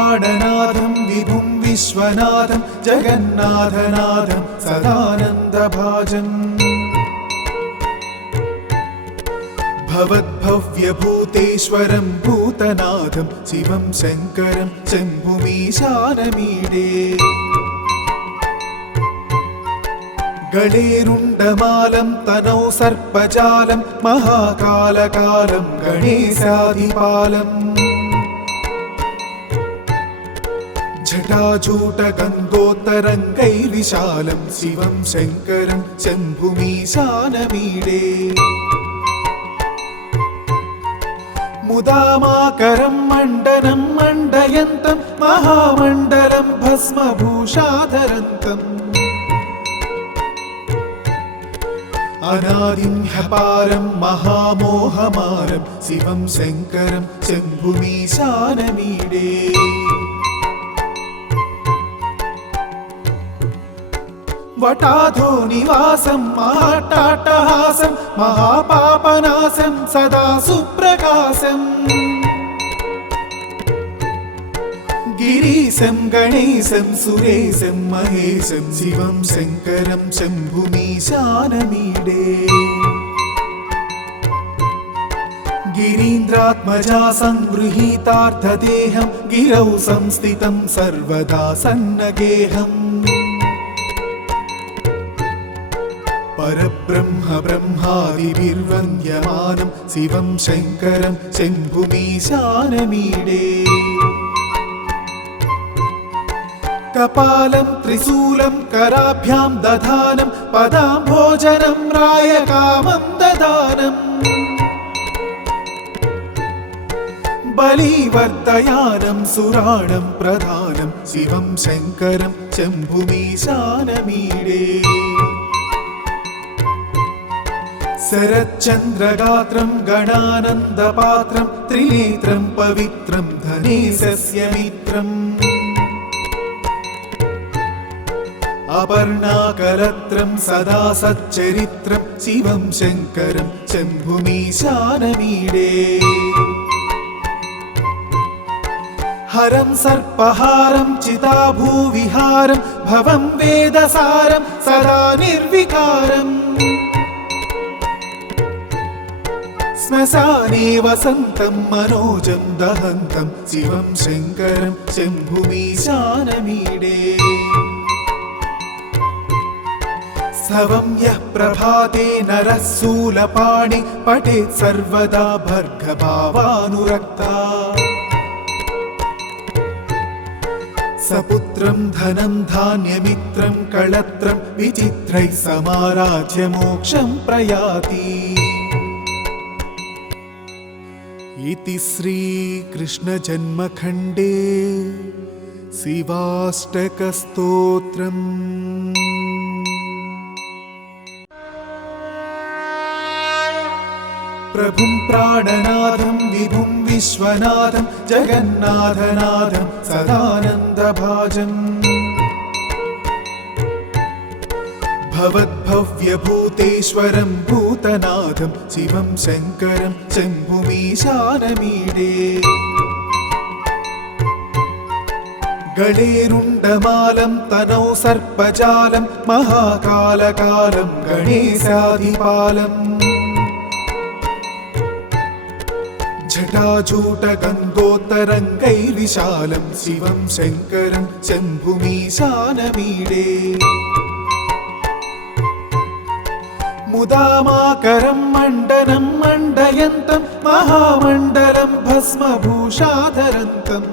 प्राणनाथं विभुं विश्वनाथं जगन्नाथनाथं सदानन्दभाजम् भवद्भव्यभूतेश्वरं भूतनाथं शिवं शङ्करं शम्भुमीशानमीडे गणेरुण्डमालं तनौ सर्पजालं महाकालकालं गणेशाधिपालम् जटाजूटगङ्गोत्तरङ्गैर्विशालं शिवं शङ्करं शम्भुमीशानमीडे मुदामाकरं मण्डनं मण्डयन्तं महामण्डलं भस्मभूषाधरन्तम् अनादिं ह्यपारं महामोहमारं शिवं शङ्करं शम्भुमीशानमीडे वटाधो निवासं महाट्टाट्टहासं महापापनाशं सदा सुप्रकाशम् गिरीशं गणेशं सुरेशं महेशं शिवं शङ्करं शम्भुमीशानमीडे गिरीन्द्रात्मजा संगृहीतार्थदेहं गिरौ संस्थितं सर्वदा सन्नगेहम् परब्रह्म ब्रह्मादिभिर्वन्द्यमानं शिवं शङ्करं शम्भुमीशानमीडे कपालं त्रिशूलं कराभ्यां दधानं पदाम्भोजनं रायकामं ददानम् बलिवर्धयानं सुराणं प्रधानं शिवं शङ्करं शम्भुमीशानमीडे शरच्चन्द्रगात्रं गणानन्दपात्रं त्रिनेत्रं पवित्रं धनेशस्य मित्रम् अपर्णाकलत्रं सदा सच्चरित्रं शिवं शङ्करं शम्भुमीशानमीडे हरं सर्पहारं चिताभूविहारं भवं वेदसारं सदा निर्विकारम् श्मशाने वसन्तं मनोजं दहन्तं शिवं शङ्करं शम्भुमीशानमीडे स्तवं यः प्रभाते नरः शूलपाणि पठेत् सर्वदा भर्गभावानुरक्ता सपुत्रं धनं धान्यमित्रं कळत्रं विचित्रैः समाराध्य मोक्षं प्रयाति। इति श्रीकृष्णजन्मखण्डे शिवाष्टकस्तोत्रम्। प्रभुं प्राणनाथं विभुं विश्वनाथं जगन्नाथनाथं सदानन्दभाजम् भवद्भव्यभूतेश्वरं भूतनाथं शिवं शङ्करं शम्भुमीशानमीडे गणेरुण्डमालं तनौ सर्पजालं महाकालकालं गणेशाधिपालम् जटाजूटगङ्गोत्तरङ्गैर्विशालं शिवं शङ्करं शम्भुमीशानमीडे मुदामाकरं मण्डनं मण्डयन्तं महामण्डलं भस्मभूषाधरन्तम्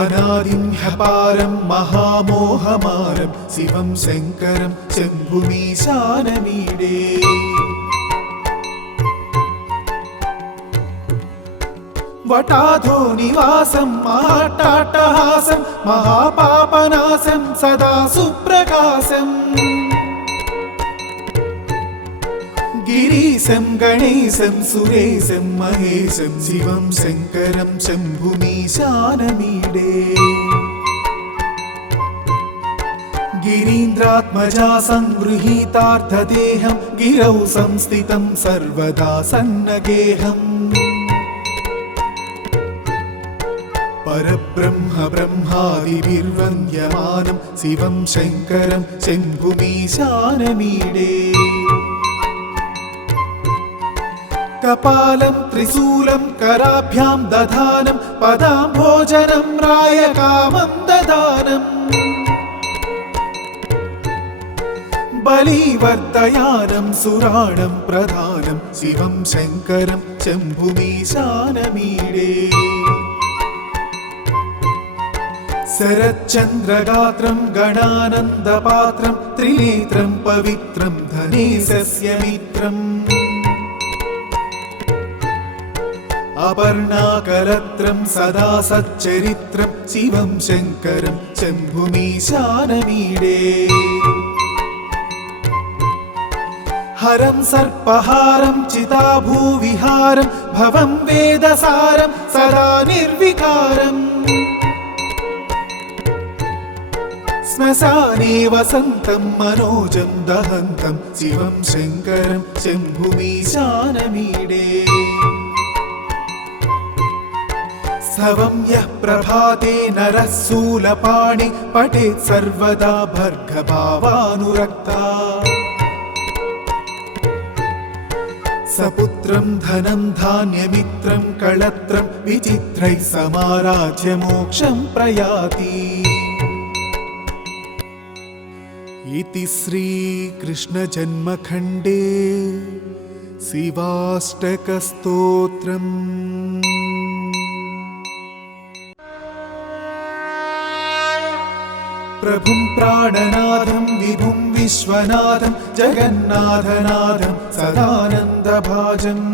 अनादिं ह्यपारं महामोहमारं शिवं शङ्करं शम्भुमीशानमीडे वटाधो निवासं महाट्टाट्टहासं महापापनाशं सदा सुप्रकाशम् गिरीशं गणेशं सुरेशं महेशं शिवं शङ्करं शम्भुमीशानमीडे गिरीन्द्रात्मजा संगृहीतार्थदेहं गिरौ संस्थितं सर्वदा सन्नगेहम् परब्रह्म ब्रह्मादिभिर्वन्द्यमानं शिवं शङ्करं शम्भुमीशानमीडे कपालं त्रिशूलं कराभ्यां दधानं पदाम्भोजनं रायकामं ददानम् बलिवर्धयानं सुराणं प्रधानं शिवं शङ्करं शम्भुमीशानमीडे शरच्चन्द्रगात्रं गणानन्दपात्रं त्रिनेत्रं पवित्रं धनेशस्य मित्रम् अपर्णाकलत्रं सदा सच्चरित्रं शिवं शङ्करं शम्भुमीशानमीडे हरं सर्पहारं चिताभूविहारं भवं वेदसारं सदा निर्विकारम् श्मशाने वसन्तं मनोजं दहन्तं शिवं शङ्करं शम्भुमीशानमीडे स्तवं यः प्रभाते नरः शूलपाणि पठेत् सर्वदा भर्गभावानुरक्ता सपुत्रं धनं धान्यमित्रं कळत्रं विचित्रैः समाराध्य मोक्षं प्रयाति इति श्रीकृष्णजन्मखण्डे शिवाष्टकस्तोत्रम् प्रभुं प्राणनाथं विभुं विश्वनाथं जगन्नाथनाथं सदानन्दभाजम्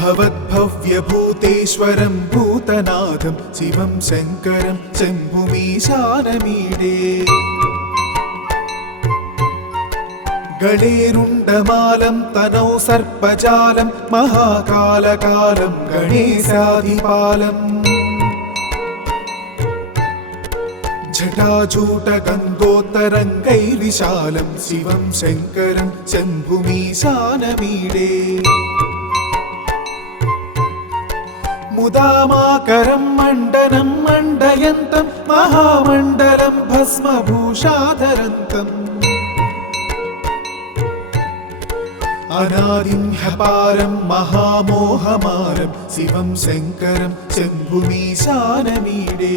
भवद्भव्यभूतेश्वरं भूतनाथं शिवं शङ्करं शम्भुमीशानमीडे गणेरुण्डमालं तनौ सर्पजालं महाकालकालं गणेशाधिपालम् जटाजूटगन्धोत्तरङ्गैर्विशालं शिवं शङ्करं शम्भुमीशानमीडे मुदामाकरं मण्डनं मण्डयन्तं महामण्डलं भस्मभूषाधरन्तम् अनादिं ह्यपारं महामोहमारं शिवं शङ्करं शम्भुमीशानमीडे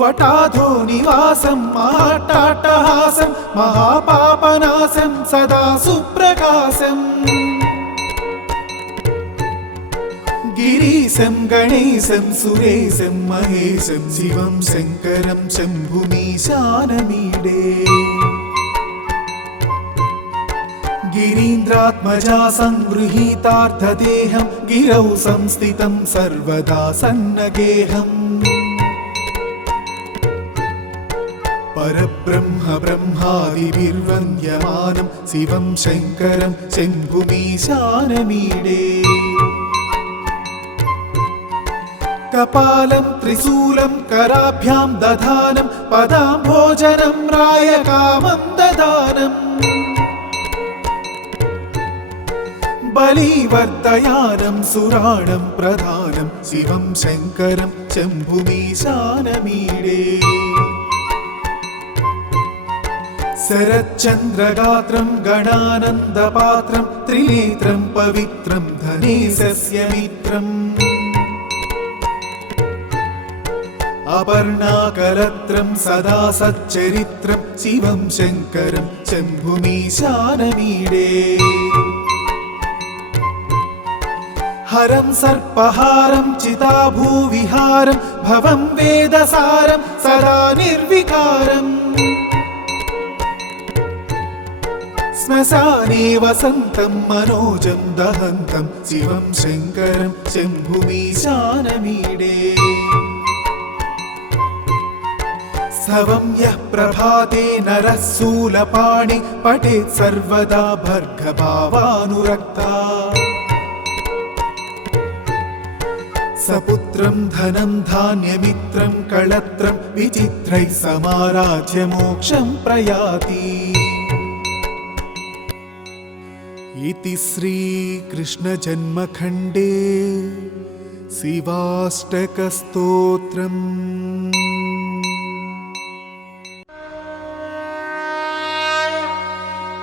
वटाधो निवासं महाट्टाट्टहासं महापापनाशं सदा सुप्रकाशम् गिरीशं गणेशं सुरेशं महेशं शिवं शङ्करं शम्भुमीशानमीडे गिरीन्द्रात्मजा संगृहीतार्थदेहं गिरौ संस्थितं सर्वदा सन्नगेहम् परब्रह्म ब्रह्मादिभिर्वन्द्यमानं शिवं शङ्करं शम्भुमीशानमीडे कपालं त्रिशूलं कराभ्यां दधानं पदाम्भोजनं रायकामं ददानम् बलिवर्धयानं सुराणं प्रधानं शिवं शङ्करं शम्भुमीशानमीडे शरच्चन्द्रगात्रं गणानन्दपात्रं त्रिनेत्रं पवित्रं धनेशस्य मित्रम् अपर्णाकलत्रं सदा सच्चरित्रं शिवं शङ्करं शम्भुमीशानमीडे हरं सर्पहारं चिताभूविहारं भवं वेदसारं सदा निर्विकारम् श्मशाने वसन्तं मनोजं दहन्तं शिवं शङ्करं शम्भुमीशानमीडे स्तवं यः प्रभाते नरः शूलपाणि पठेत् सर्वदा भर्गभावानुरक्ता सपुत्रं धनं धान्यमित्रं कळत्रं विचित्रैः समाराध्य मोक्षं प्रयाति इति श्रीकृष्णजन्मखण्डे शिवाष्टकस्तोत्रम्।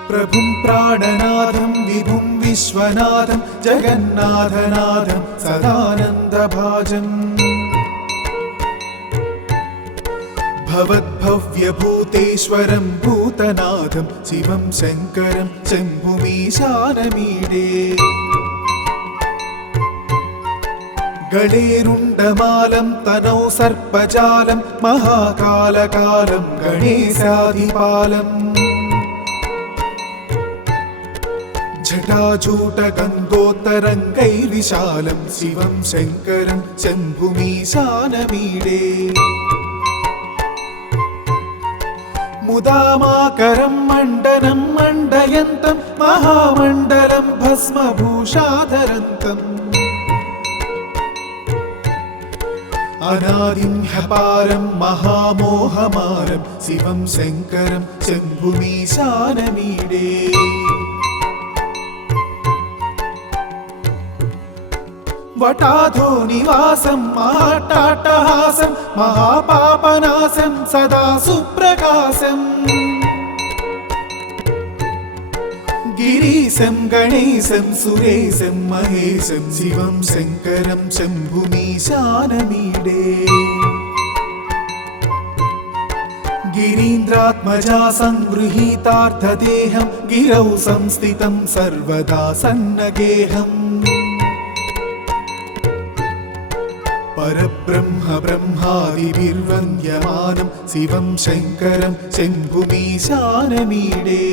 प्रभुं प्राणनाथं विभुं विश्वनाथं जगन्नाथनाथं सदानन्दभाजम् भवद्भव्यभूतेश्वरं भूतनाथं शिवं शङ्करं शम्भुमीशानमीडे गणेरुण्डमालं तनौ सर्पजालं महाकालकालं गणेशाधिपालम् जटाजूटगङ्गोत्तरङ्गैर्विशालं शिवं शङ्करं शम्भुमीशानमीडे मुदामाकरं मण्डनं मण्डयन्तं महामण्डलं भस्मभूषाधरन्तम् अनादिं ह्यपारं महामोहमारं शिवं शङ्करं शम्भुमीशानमीडे वटाधो निवासं महाट्टाट्टहासं महापापनाशं सदा सुप्रकाशम् गिरीशं गणेशं सुरेशं महेशं शिवं शङ्करं शम्भुमीशानमीडे गिरीन्द्रात्मजा संगृहीतार्थदेहं गिरौ संस्थितं सर्वदा सन्नगेहम् परब्रह्म ब्रह्मादिभिर्वन्द्यमानं शिवं शङ्करं शम्भुमीशानमीडे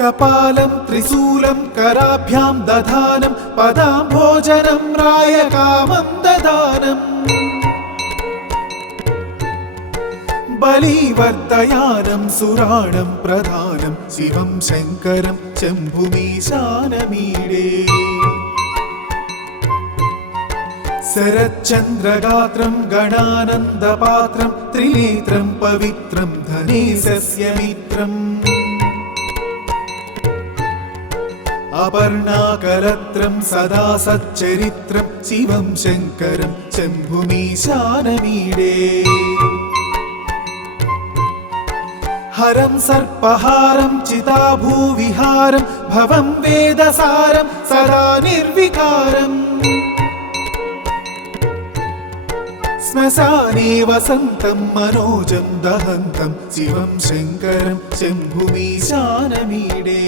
कपालं त्रिशूलं कराभ्यां दधानं पदाम्भोजनं रायकामं ददानम् बलिवर्धयानं सुराणं प्रधानं शिवं शङ्करं शम्भुमीशानमीडे शरच्चन्द्रगात्रं गणानन्दपात्रं त्रिनेत्रं पवित्रं धनेशस्य मित्रम् अपर्णाकलत्रं सदा सच्चरित्रं शिवं शङ्करं शम्भुमीशानमीडे हरं सर्पहारं चिताभूविहारं भवं वेदसारं सदा निर्विकारम् श्मशाने वसन्तं मनोजं दहन्तं शिवं शङ्करं शम्भुमीशानमीडे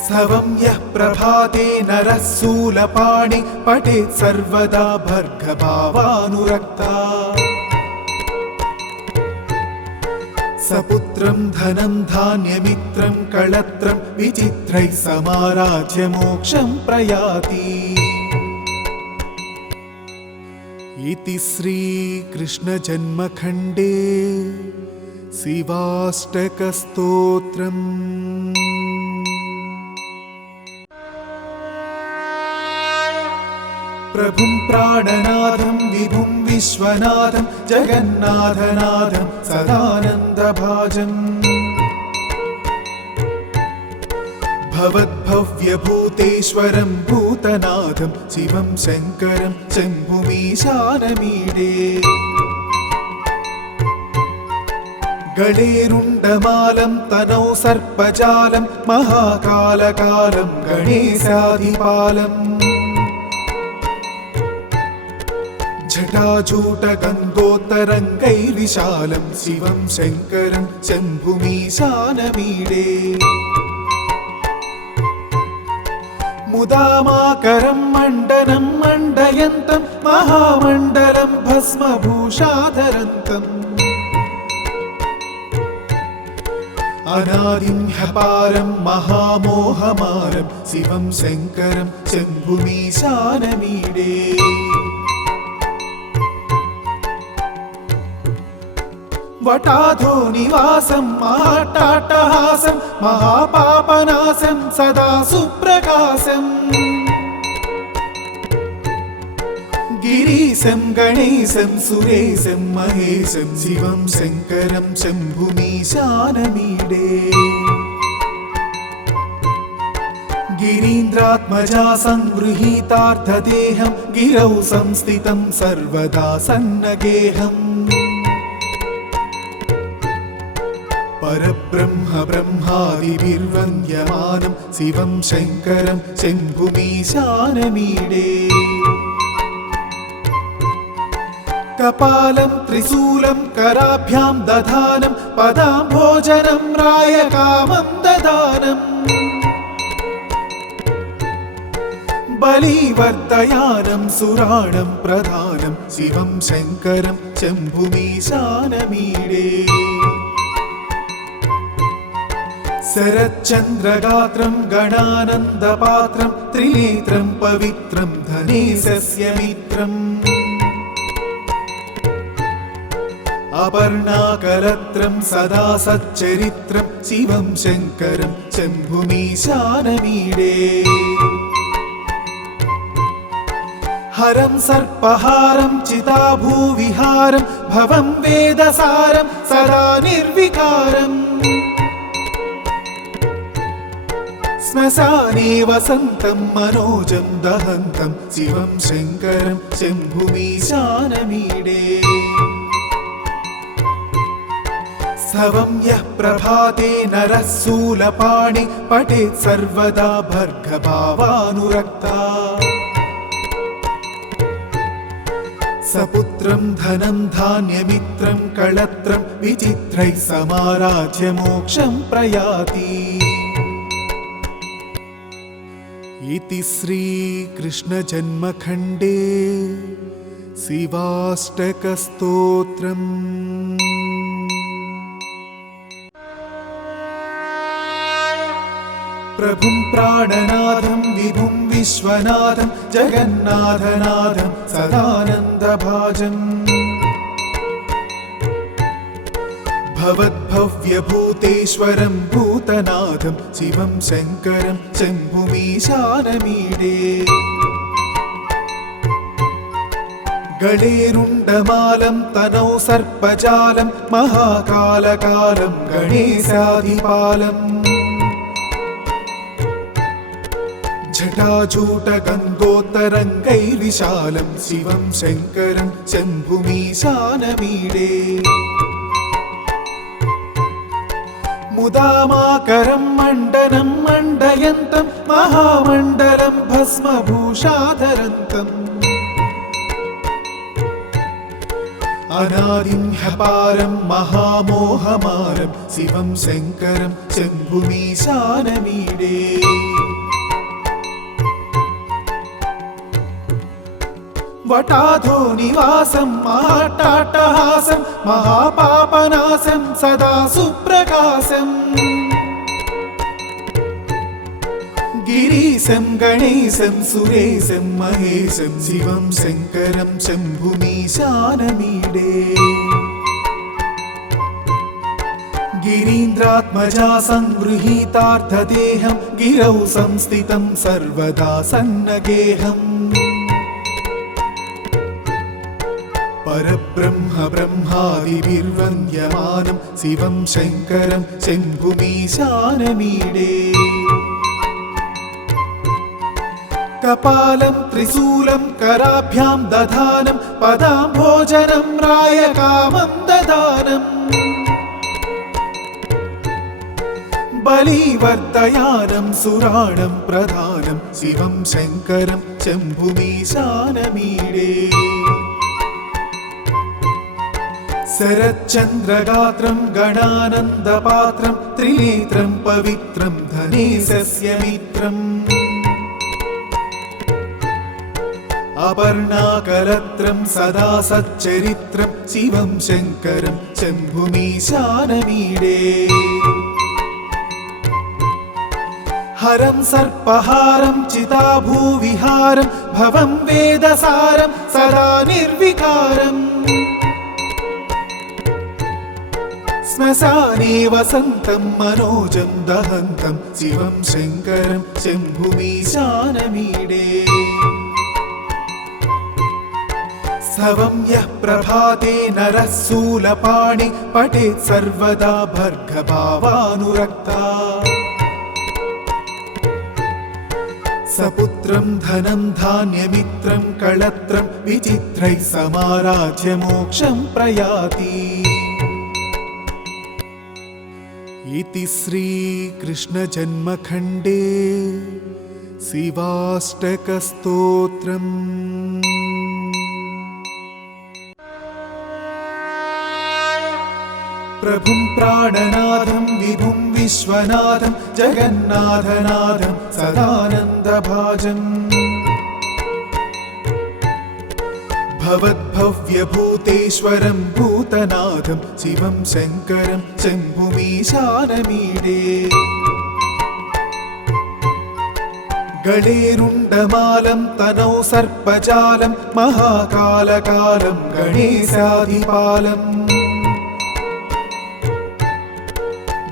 स्तवं यः प्रभाते नरः शूलपाणि पठेत् सर्वदा भर्गभावानुरक्ता सपुत्रं धनं धान्यमित्रं कळत्रं विचित्रैः समाराध्य मोक्षं प्रयाति। इति श्रीकृष्णजन्मखण्डे शिवाष्टकस्तोत्रम्। प्रभुं प्राणनाथं विभुं विश्वनाथं जगन्नाथनाथं सदानन्दभाजम् भवद्भव्यभूतेश्वरं भूतनाथं शिवं शङ्करं शम्भुमीशानमीडे गणेरुण्डमालं तनौ सर्पजालं महाकालकालं गणेशाधिपालम् जटाजूटगङ्गोत्तरङ्गैर्विशालं शिवं शङ्करं शम्भुमीशानमीडे मुदामाकरं मण्डनं मण्डयन्तं महामण्डलं भस्मभूषाधरन्तम् अनादिं ह्यपारं महामोहमारं शिवं शङ्करं शम्भुमीशानमीडे वटाधो निवासं महाट्टाट्टहासं महापापनाशं सदा सुप्रकाशम् गिरीशं गणेशं सुरेशं महेशं शिवं शङ्करं शम्भुमीशानमीडे गिरीन्द्रात्मजा संगृहीतार्थदेहं गिरौ संस्थितं सर्वदा सन्नगेहम् परब्रह्म ब्रह्मादिभिर्वन्द्यमानं शिवं शङ्करं शम्भुमीशानमीडे कपालं त्रिशूलं कराभ्यां दधानं पदाम्भोजनं रायकामं ददानम् बलिवर्धयानं सुराणं प्रधानं शिवं शङ्करं शम्भुमीशानमीडे शरच्चन्द्रगात्रं गणानन्दपात्रं त्रिनेत्रं पवित्रं धनेशस्य मित्रम् अपर्णाकलत्रं सदा सच्चरित्रं शिवं शङ्करं शम्भुमीशानमीडे हरं सर्पहारं चिताभूविहारं भवं वेदसारं सदा निर्विकारम् श्मशाने वसन्तं मनोजं दहन्तं शिवं शङ्करं शम्भुमीशानमीडे स्तवं यः प्रभाते नरः शूलपाणि पठेत् सर्वदा भर्गभावानुरक्ता सपुत्रं धनं धान्यमित्रं कळत्रं विचित्रैः समाराध्य मोक्षं प्रयाति इति श्रीकृष्णजन्मखण्डे शिवाष्टकस्तोत्रम् प्रभुं प्राणनाथं विभुं विश्वनाथं जगन्नाथनाथं सदानन्दभाजम् भवद्भव्यभूतेश्वरं भूतनाथं शिवं शङ्करं शम्भुमीशानमीडे गणेरुण्डमालं तनौ सर्पजालं महाकालकालं गणेशाधिपालम् जटाजूटगङ्गोत्तरङ्गैर्विशालं शिवं शङ्करं शम्भुमीशानमीडे मुदामाकरं मण्डनं मण्डयन्तं महामण्डलं भस्मभूषाधरन्तम् अनादिं ह्यपारं महामोहमारं शिवं शङ्करं शम्भुमीशानमीडे वटाधो निवासं महाट्टाट्टहासं महापापनाशं सदा सुप्रकाशम् गिरीशं गणेशं सुरेशं महेशं शिवं शङ्करं शम्भुमीशानमीडे गिरीन्द्रात्मजा संगृहीतार्थदेहं गिरौ संस्थितं सर्वदा सन्नगेहम् परब्रह्म ब्रह्मादिभिर्वन्द्यमानं शिवं शङ्करं शम्भुमीशानमीडे कपालं त्रिशूलं कराभ्यां दधानं पदाम्भोजनं रायकामं ददानम् बलिवर्धयानं सुराणं प्रधानं शिवं शङ्करं शम्भुमीशानमीडे शरच्चन्द्रगात्रं गणानन्दपात्रं त्रिनेत्रं पवित्रं धनेशस्य मित्रम् अपर्णाकलत्रं सदा सच्चरित्रं शिवं शङ्करं शम्भुमीशानमीडे हरं सर्पहारं चिताभूविहारं भवं वेदसारं सदा निर्विकारम् श्मशाने वसन्तं मनोजं दहन्तं शिवं शङ्करं शम्भुमीशानमीडे स्तवं यः प्रभाते नरः शूलपाणि पठेत् सर्वदा भर्गभावानुरक्ता सपुत्रं धनं धान्यमित्रं कळत्रं विचित्रैः समाराध्य मोक्षं प्रयाति। इति श्रीकृष्णजन्मखण्डे शिवाष्टकस्तोत्रम्। प्रभुं प्राणनाथं विभुं विश्वनाथं जगन्नाथनाथं सदानन्दभाजम् भवद्भव्यभूतेश्वरं भूतनाथं शिवं शङ्करं शम्भुमीशानमीडे। गणेरुण्डमालं तनौ सर्पजालं महाकालकालं गणेशाधिपालम्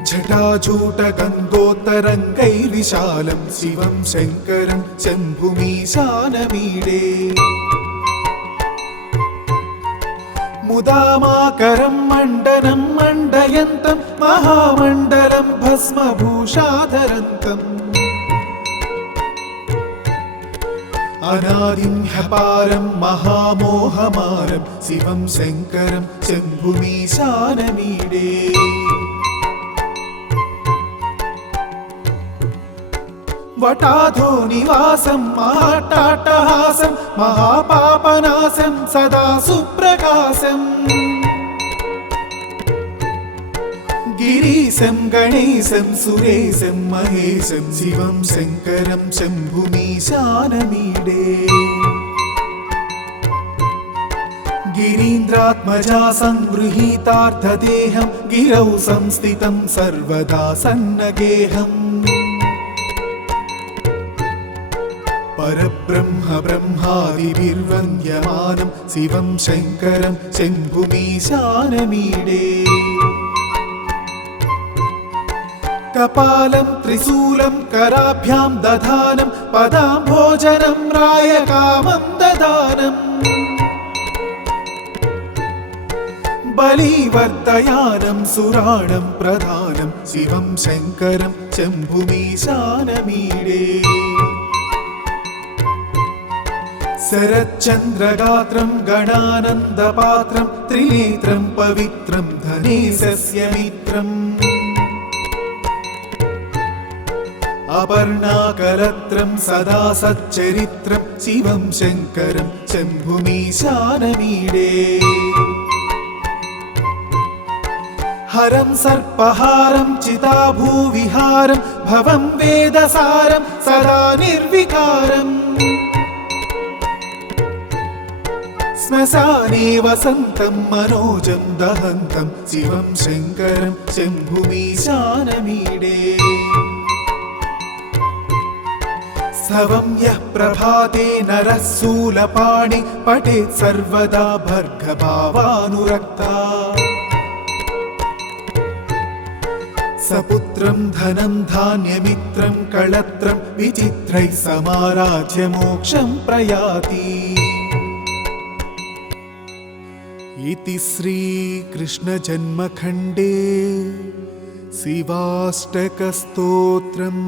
जटाजूटगङ्गोत्तरङ्गैर्विशालं शिवं शङ्करं शम्भुमीशानमीडे। मुदामाकरं मण्डनं मण्डयन्तं महामण्डलं भस्मभूषाधरन्तम् अनादिं ह्यपारं महामोहमारं शिवं शङ्करं शम्भुमीशानमीडे। वटाधो निवासं महाट्टाट्टहासं महापापनाशं सदा सुप्रकाशम् गिरीशं गणेशं सुरेशं महेशं शिवं शङ्करं शम्भुमीशानमीडे। गिरीन्द्रात्मजा संगृहीतार्थदेहं गिरौ संस्थितं सर्वदा सन्नगेहम् परब्रह्म ब्रह्मादिभिर्वन्द्यमानं शिवं शङ्करं शम्भुमीशानमीडे। कपालं त्रिशूलं कराभ्यां दधानं पदाम्भोजनं रायकामं ददानम् बलिवर्धयानं सुराणं प्रधानं शिवं शङ्करं शम्भुमीशानमीडे। शरच्चन्द्रगात्रं गणानन्दपात्रं त्रिनेत्रं पवित्रं धनेशस्य मित्रम् अपर्णाकलत्रं सदा सच्चरित्रं शिवं शङ्करं शम्भुमीशानमीडे। हरं सर्पहारं चिताभूविहारं भवं वेदसारं सदा निर्विकारम् श्मशाने वसन्तं मनोजं दहन्तं शिवं शङ्करं शम्भुमीशानमीडे। स्तवं यः प्रभाते नरः शूलपाणि पठेत् सर्वदा भर्गभावानुरक्ता सपुत्रं धनं धान्यमित्रं कळत्रं विचित्रैः समाराध्य मोक्षं प्रयाति। इति श्रीकृष्णजन्मखण्डे शिवाष्टकस्तोत्रम्।